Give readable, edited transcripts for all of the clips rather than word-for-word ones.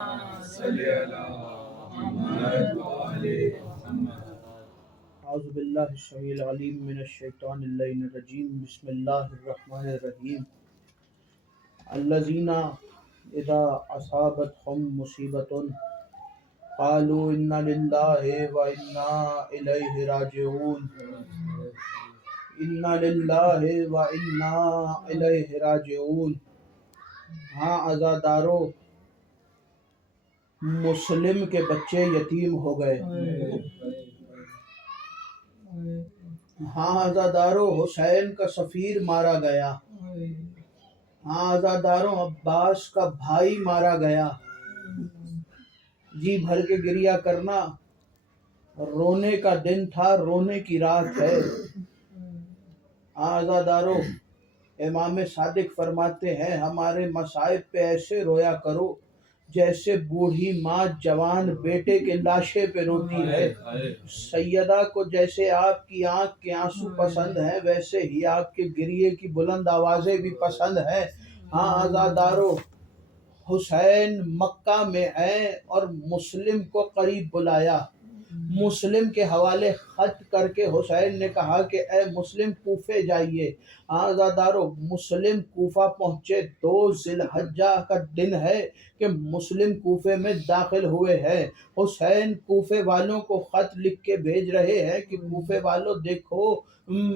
اعوذ باللہ السمیع العلیم من الشیطان اللعین الرجیم بسم اللہ الرحمن الرحیم الذین اذا اصابتهم مصیبۃ قالوا انا للہ وانا الیہ راجعون انا للہ وانا الیہ راجعون۔ ہاں عزادارو، مسلم کے بچے یتیم ہو گئے۔ ہاں عزادارو، حسین کا سفیر مارا گیا۔ ہاں عزادارو، عباس کا بھائی مارا گیا۔ جی بھر کے گریہ کرنا، رونے کا دن تھا، رونے کی رات ہے۔ ہاں عزادارو، امام صادق فرماتے ہیں ہمارے مصائب پہ ایسے رویا کرو جیسے بوڑھی ماں جوان بیٹے کے لاشے پہ روتی ہے۔ سیدہ کو جیسے آپ کی آنکھ کے آنسو پسند ہیں، ویسے ہی آپ کے گریے کی بلند آوازیں بھی پسند ہیں۔ ہاں عزادارو، حسین مکہ میں ہیں اور مسلم کو قریب بلایا۔ مسلم کے حوالے خط کر کے حسین نے کہا کہ اے مسلم کوفے جائیے۔ عزادارو، مسلم کوفہ پہنچے، 2 ذی الحجہ کا دن ہے کہ مسلم کوفے میں داخل ہوئے ہیں۔ حسین کوفے والوں کو خط لکھ کے بھیج رہے ہیں کہ کوفے والوں دیکھو،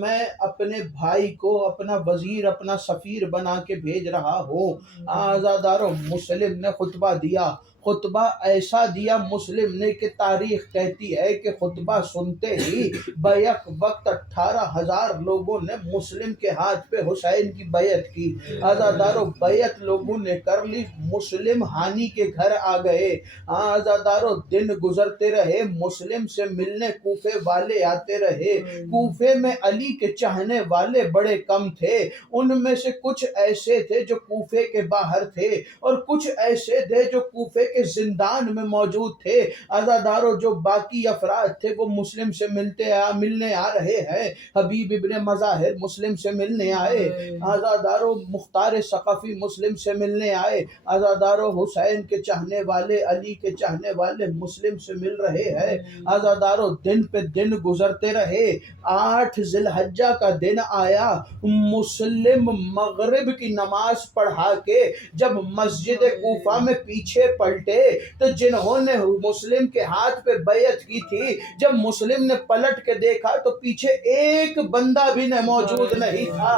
میں اپنے بھائی کو اپنا وزیر، اپنا سفیر بنا کے بھیج رہا ہوں۔ عزادارو، مسلم نے خطبہ دیا۔ خطبہ ایسا دیا مسلم نے کہ تاریخ کہتی ہے کہ خطبہ سنتے ہی بیک وقت 18,000 لوگوں نے مسلم کے ہاتھ پہ حسین کی بیعت کی۔ عزادارو، بیعت لوگوں نے کر لی، مسلم ہانی کے گھر آ گئے۔ عزادارو، دن گزرتے رہے، مسلم سے ملنے کوفے والے آتے رہے۔ کوفے میں علی کے چاہنے والے بڑے کم تھے، ان میں سے کچھ ایسے تھے جو کوفے کے باہر تھے اور کچھ ایسے تھے جو کوفے کے زندان میں موجود تھے۔ عزادارو، جو باقی افراد تھے وہ مسلم سے ملنے آ رہے ہیں۔ حبیب ابن مظاہر مسلم سے ملنے آئے۔ عزادارو، مختار ثقفی مسلم سے ملنے آئے۔ عزادارو، حسین کے چاہنے والے، علی کے چاہنے والے مسلم سے مل رہے ہیں۔ عزادارو، دن پہ دن گزرتے رہے۔ 8 ذی الحجہ کا دن آیا۔ مسلم مغرب کی نماز پڑھا کے جب مسجد کوفہ میں پیچھے پلٹے تو جنہوں نے مسلم کے ہاتھ پہ بیعت کی تھی، جب مسلم نے پلٹ کے دیکھا تو پیچھے ایک بندہ بھی موجود نہیں تھا۔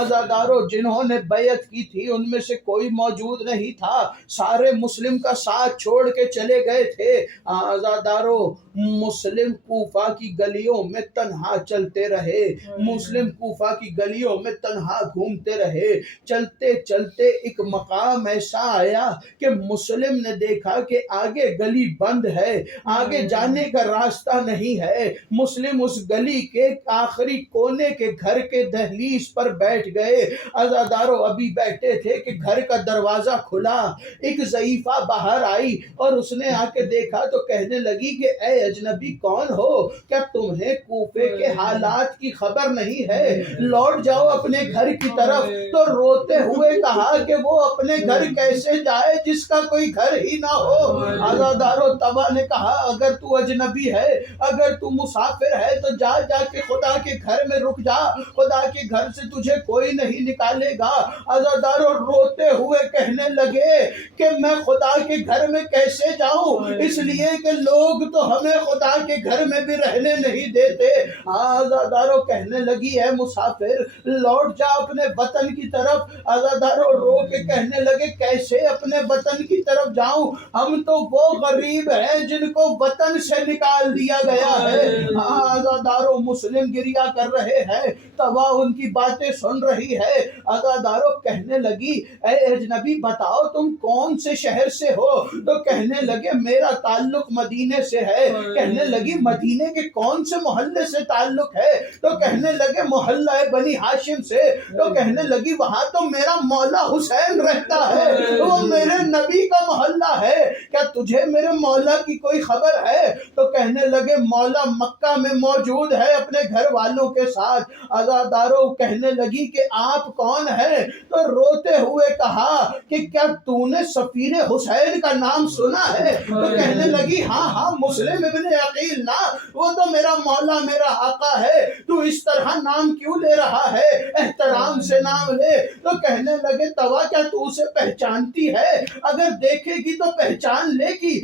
عزادارو، جنہوں نے بیعت کی تھی ان میں سے کوئی موجود نہیں تھا، سارے مسلم کا ساتھ چھوڑ کے چلے گئے تھے۔ عزادارو، مسلم کوفہ کی گلیوں میں تنہا چلتے رہے، مسلم کوفہ کی گلیوں میں تنہا گھومتے رہے۔ چلتے چلتے ایک مقام ایسا آیا کہ مسلم نے دیکھا کہ آگے گلی بند ہے، آگے جانے کا راستہ نہیں ہے۔ مسلم اس گلی کے آخری کونے کے گھر کے دہلیز پر بیٹھ گئے۔ عزادارو، ابھی بیٹھے تھے کہ گھر کا دروازہ کھلا، ایک ضعیفہ باہر آئی اور اس نے آ کے دیکھا تو کہنے لگی کہ اے اجنبی کون ہو؟ کیا تمہیں کوفے کے حالات کی خبر نہیں ہے؟ لوٹ جاؤ اپنے گھر کی طرف۔ تو روتے ہوئے کہا کہ وہ اپنے گھر کیسے جائے جس کا کوئی گھر ہی نہ ہو؟ عزادارو، تبا نے کہا اگر تو اجنبی ہے، اگر تو مسافر ہے تو جا کے خدا کے گھر میں رک جا، خدا کے گھر سے تجھے کوئی نہیں نکالے گا۔ عزادارو، روتے ہوئے کہنے لگے کہ میں خدا کے گھر میں کیسے جاؤں، اس لیے کہ لوگ تو ہمیں خدا کے گھر میں بھی رہنے نہیں دیتے۔ عزادارو، کہنے لگی اے مسافر لوٹ جا اپنے وطن کی طرف۔ عزادارو، رو کے کہنے لگے کیسے اپنے وطن کی طرف جاؤں، ہم تو وہ غریب ہیں جن کو وطن سے نکال دیا گیا ہے۔ عزادارو، مسلم گریہ کر رہے ہیں، تبا ان کی باتیں سن رہی ہے۔ عزادارو، کہنے لگی اے اجنبی بتاؤ تم کون سے شہر سے ہو؟ تو کہنے لگے میرا تعلق مدینے سے ہے۔ کہنے لگی مدینے کے کون سے محلے سے تعلق ہے؟ تو کہنے لگے محلہ بنی ہاشم سے۔ تو کہنے لگی وہاں تو میرا مولا حسین رہتا ہے، وہ میرے نبی کا محلہ ہے، کیا تجھے میرے مولا کی کوئی خبر ہے؟ تو کہنے لگے مولا مکہ میں موجود ہے اپنے گھر والوں کے ساتھ۔ عزادارو کہنے لگی کہ آپ کون ہیں؟ تو روتے ہوئے کہا کہ کیا تو نے سفیر حسین کا نام سنا ہے؟ تو کہنے لگی ہاں ہاں، مسلم ابن عقیل نا، وہ تو میرا مولا میرا آقا ہے، تو اس طرح نام کیوں لے رہا ہے؟ احترام سے نام لے۔ تو کہنے لگے توا کیا تو اسے پہچانتی ہے؟ اگر دیکھے گی تو پہچان لے گی۔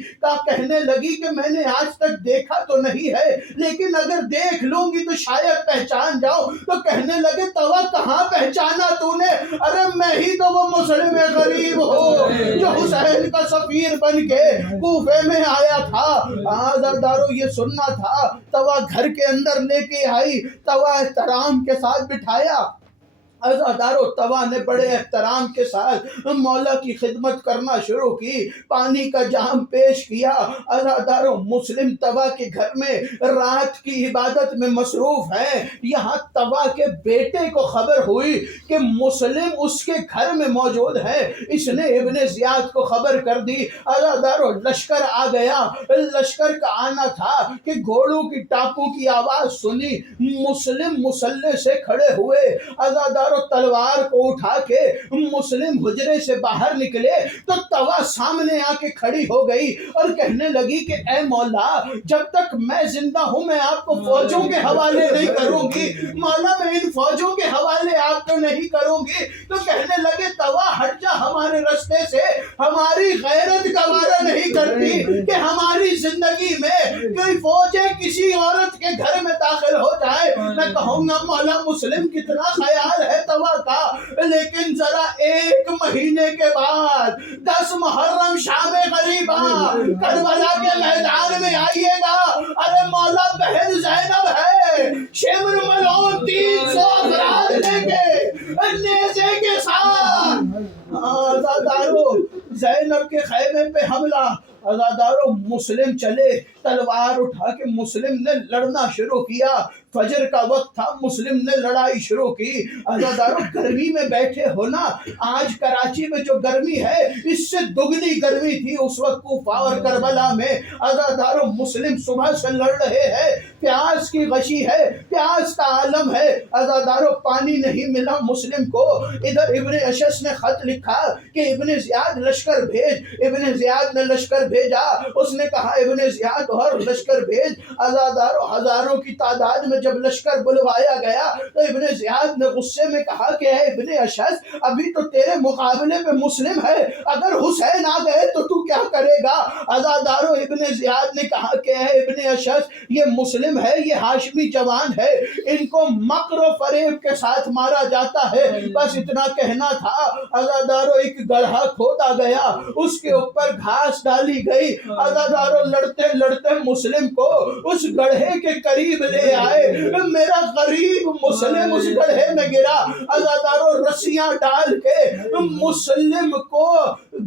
کہنے لگی کہ میں نے آج تک دیکھا تو نہیں ہے، لیکن اگر دیکھ لوں گی تو شاید پہچان جاؤں۔ تو کہنے لگے توا کہاں پہچانا تو نے؟ ارے میں ہی تو وہ مسلم غریب ہوں جو حسین کا سفیر بن کے کوفے میں آیا تھا۔ عزادارو یہ سننا تھا۔ توا گھر کے اندر لے کے آئی، توا احترام کے ساتھ بٹھایا۔ عزادارو توا نے بڑے احترام کے ساتھ مولا کی خدمت کرنا شروع کی، پانی کا جام پیش کیا۔ عزادارو مسلم توا کے گھر میں رات کی عبادت میں مصروف ہیں۔ یہاں توا کے بیٹے کو خبر ہوئی کہ مسلم اس کے گھر میں موجود ہے، اس نے ابن زیاد کو خبر کر دی۔ عزادارو لشکر آ گیا، لشکر کا آنا تھا کہ گھوڑوں کی ٹاپوں کی آواز سنی، مسلم مسلح سے کھڑے ہوئے۔ عزادارو تلوار کو اٹھا کے مسلم حجرے سے باہر نکلے تو توا سامنے آ کے کھڑی ہو گئی اور کہنے لگی کہ اے مولا، جب تک میں زندہ ہوں میں آپ کو فوجوں کے حوالے نہیں کروں گی، مولا میں ان فوجوں کے حوالے آپ کو نہیں کروں گی۔ تو کہنے لگے توا ہٹ جا ہمارے رستے سے، ہماری غیرت گوارا نہیں کرتی کہ ہماری زندگی میں کوئی فوجیں کسی عورت کے گھر میں داخل ہو جائے۔ میں کہوں گا مولا مسلم کتنا خیال ہے توا کا، لیکن ذرا ایک مہینے کے بعد 10 محرم شام غریبا کربلا کے میدان میں آئیے گا۔ ارے مولا بہن زینب ہے، شمر ملعون 300 افراد لے کے نیزے کے ساتھ عزادارو زینب کے خیمے پہ حملہ۔ عزادارو مسلم چلے، تلوار اٹھا کے مسلم نے لڑنا شروع کیا۔ فجر کا وقت تھا، مسلم نے لڑائی شروع کی۔ عزادارو گرمی میں بیٹھے ہونا، آج کراچی میں جو گرمی ہے اس سے دگنی گرمی تھی اس وقت کوفہ اور کربلا میں۔ عزادارو مسلم صبح سے لڑ رہے ہیں، پیاس کی غشی ہے، پیاس کا عالم ہے۔ عزادارو پانی نہیں ملا مسلم کو۔ ادھر ابن اشعث نے خط لکھا کہ ابن زیاد لشکر بھیج۔ ابن زیاد نے لشکر بھیجا، اس نے کہا ابن زیاد اور لشکر بھیج۔ عزادارو ہزاروں کی تعداد میں جب لشکر بلوایا گیا تو ابن زیاد نے غصے میں کہا کہ اے ابن اشعث، ابھی تو تیرے مقابلے میں مسلم ہے، اگر حسین آ گئے تو کیا کرے گا؟ عزادارو ابن زیاد نے کہا کہ اے ابن اشعث، یہ مسلم ہے، یہ ہاشمی جوان ہے، ان کو مکر و فریب کے ساتھ مارا جاتا ہے، بس اتنا کہنا تھا۔ عزادارو ایک گڑھا کھودا گیا، اس کے اوپر گھاس ڈالی گئی۔ عزادارو لڑتے لڑتے مسلم کو اس گڑھے کے قریب لے آئے، میرا غریب مسلم اس گڑھے میں گرا۔ عزادارو رسیاں ڈال کے مسلم کو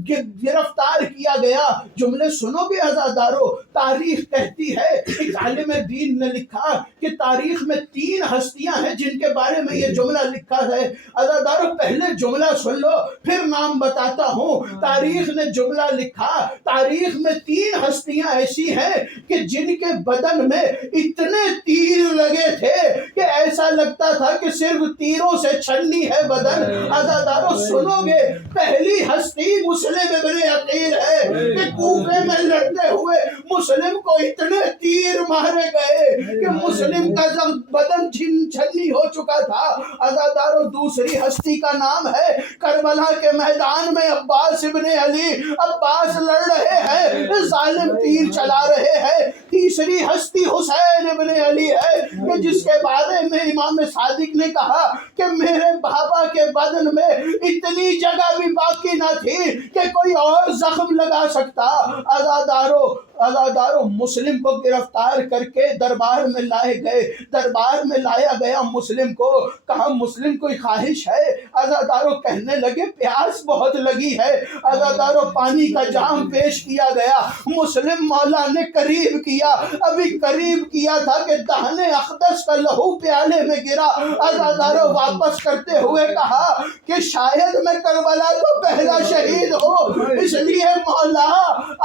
گرفتار کیا گیا۔ جملے سنو گے عزادارو، تاریخ کہتی ہے، ایک عالم دین نے لکھا کہ تاریخ میں 3 ہستیاں ہیں جن کے بارے میں یہ جملہ لکھا ہے۔ عزادارو پہلے جملہ سن لو پھر نام بتاتا ہوں۔ تاریخ نے جملہ لکھا، تاریخ میں 3 ہستیاں ایسی ہیں کہ جن کے بدن میں اتنے تیر لگے تھے کہ ایسا لگتا تھا کہ صرف تیروں سے چھلنی ہے بدن۔ عزادارو سنو گے، پہلی ہستی مسلم ابن عقیل ہے کہ کوفے میں لڑتے ہوئے مسلم کو اتنے تیر مارے گئے کہ مسلم کا بدن چھلنی ہو چکا تھا۔ عزادارو دوسری ہستی کا نام ہے کربلا کے میدان میں عباس ابن علی، عباس لڑ رہے ہیں، ظالم تیر چلا رہے ہیں۔ تیسری ہستی حسین ابن علی ہے کہ جس کے بارے میں امام صادق نے کہا کہ میرے بابا کے بدن میں اتنی جگہ بھی باقی نہ تھی کہ کوئی اور زخم لگا سکتا۔ عزادارو مسلم کو گرفتار کر کے دربار میں لائے گئے، دربار میں لایا گیا مسلم کو، کہا مسلم کوئی خواہش ہے؟ عزادارو کہنے لگے پیاس بہت لگی ہے۔ عزادارو پانی کا جام پیش کیا گیا، مسلم مولا نے قریب کیا، ابھی قریب کیا تھا کہ دہنے اقدس کا لہو پیالے میں گرا۔ عزادارو واپس کرتے ہوئے کہا کہ شاید میں کربلا کا پہلا شہید ہوں، اس لیے مولا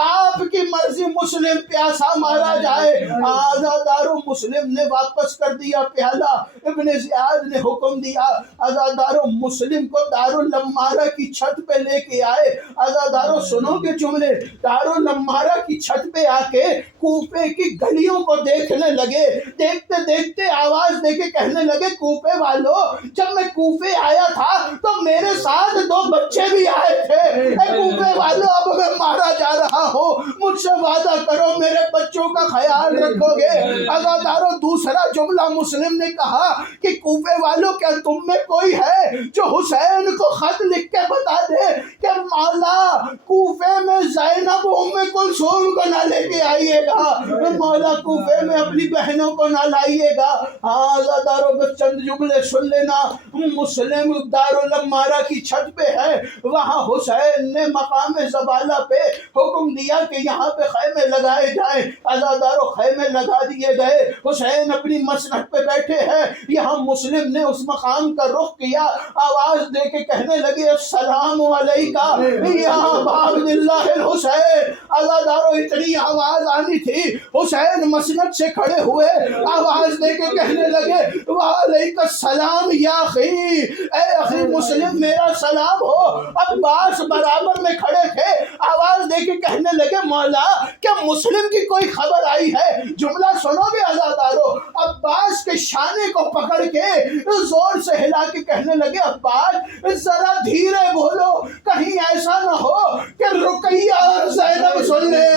آپ کی مرضی مسلم پیاسا مارا جائے۔ عزادارو مسلم نے واپس کر دیا پیالہ، ابن زیاد نے حکم دیا عزادارو مسلم کو دارالمارہ کی چھت پہ لے کے آئے۔ عزادارو سنو کے جملے، دارالمارہ کی چھت پہ آ کے کوفے کی گلیوں کو دیکھنے لگے، دیکھتے دیکھتے آواز دے کے کہنے لگے کوفے والو، جب میں کوفے آیا تھا تو میرے ساتھ 2 بچے بھی آئے تھے، اے کوفے والو اب میں مارا جا رہا ہوں، مجھ سے وعدہ کرو میرے بچوں کا خیال رکھو گے۔ عزادارو دوسرا جملہ مسلم نے کہا کہ کوفے والو کیا تم میں کوئی ہے جو حسین کو خط لکھ کے بتا دے کہ مولا کوفے میں زینب ام کلثوم کو نہ لے کے آئیے گا، مولا کوفے میں اپنی بہنوں کو نہ لائیے گا۔ عزادارو بس چند جملے سن لینا، مسلم دارالمارہ کی چھت پہ ہے، وہاں حسین نے مقام زبالہ پہ حکم دیا کہ یہاں پہ خیمے لگائے جائیں۔ عزادارو خیمے لگا دیے گئے، حسین اپنی مسند پہ بیٹھے ہیں، یہاں مسلم نے اس مقام کا رخ کیا، آواز دے کے کہنے لگے السلام علیکہ یا ابا عبداللہ الحسین۔ عزادارو اتنی آواز آنی تھی، حسین مسند سے کھڑے ہوئے، آواز دے کے کہنے لگے وعلیکم السلام یا اخی، اے اخی مسلم میرا سلام ہو۔ عباس برابر میں کھڑے تھے، آواز دے کے کہنے لگے مولا کیا مسلم کی کوئی خبر آئی ہے؟ جملہ سنو گے عزادارو، عباس کے شانے کو پکڑ کے زور سے ہلا کے کہنے لگے عباس ذرا دھیرے بولو، کہیں ایسا نہ ہو کہ رقیہ اور زینب سن لے،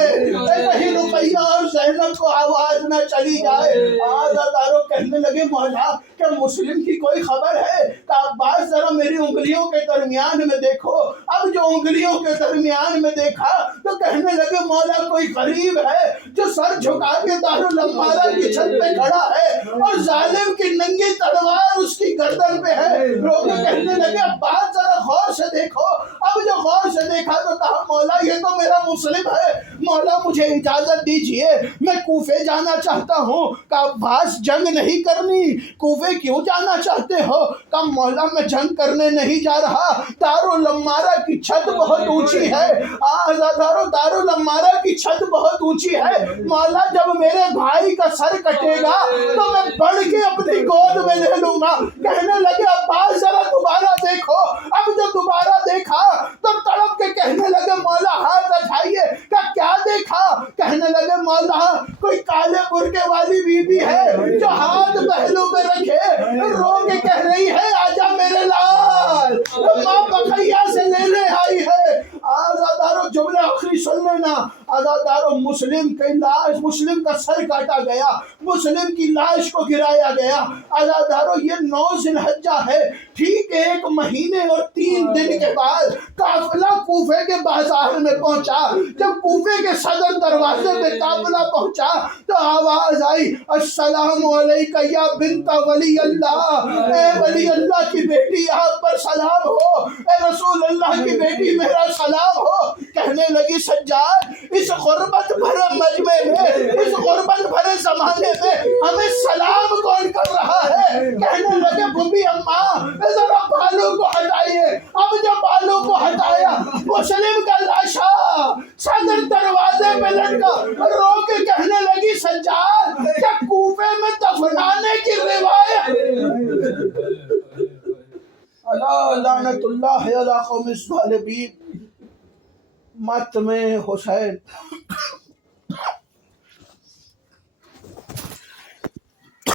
کہیں رقیہ اور زینب کو آواز نہ چلی جائے۔ عزادارو کہنے لگے مولا کیا مسلم کی کوئی خبر ہے؟ کہ عباس ذرا میری انگلیوں کے درمیان میں دیکھو۔ اب جو انگلیوں کے درمیان میں دیکھا تو کہنے لگے مولا کوئی غریب ہے جو سر جھکا کے دارالمارہ کی چھت پہ کھڑا ہے اور ظالم کی ننگی تلوار اس کی گردن پہ ہے۔ لوگ کہنے لگے عباس ذرا غور سے دیکھو۔ اب جو غور سے دیکھا تو کہا مولا یہ تو میرا مسلم ہے، مولا مجھے اجازت دیجئے میں کوفے جانا چاہتا ہوں۔ کہ عباس جنگ نہیں کرنی، کوفے کیوں جانا چاہتے ہو؟ کہ مولا میں جنگ کرنے نہیں جا رہا، دارالمارہ کی چھت بہت اونچی ہے۔ عزادارو دارالمارہ کی چھت بہت اونچی ہے، مولا جب میرے بھائی کا سر کٹے گا تو میں بڑھ کے اپنی گود میں لے لوں گا۔ کہنے لگے عباس ذرا دوبارہ دیکھو۔ اب جب دوبارہ دیکھا تو تڑپ کے کہنے لگے مولا ہاتھ اٹھائیے۔ کہ کیا دیکھا؟ کہنے لگے مولا کوئی کالے برقع والی بی بی ہے جو ہاتھ پہلو پہ رکھے رو کے کہہ رہی ہے آجا میرے لال، ماں بقیہ سے لینے آئی ہے۔ عزادارو جملہ آخری سن لینا، عزادارو مسلم کا سر کاٹا گیا، مسلم کی لاش کو گرایا گیا۔ عزادارو یہ 9 ذی الحجہ ہے، ٹھیک 1 مہینے اور 3 دن کے بعد قافلہ کوفے کے بازار میں پہنچا۔ جب کوفے کے صدر دروازے پہ قافلہ پہنچا تو آواز آئی السلام علیکہ یا بنت ولی اللہ، اے ولی اللہ کی بیٹی آپ پر سلام ہو، اے رسول اللہ کی بیٹی میرا سلام ہو۔ کہنے لگی سجاد اس غربت بھرے مجمع میں، اس غربت بھرے زمانے میں ہمیں سلام کون کر رہا ہے؟ کہنے لگے بھوبی اماں ذرا بالوں کو ہٹائیے۔ اب جب بالوں کو ہٹایا مسلم کا لاشا صدر دروازے پہ لٹکا، رو کے کہنے لگی سجاد کیا کوفے میں دفنانے کی روایت؟ اللہ لعنت اللہ علی قوم الظالمین۔ ماتم حسین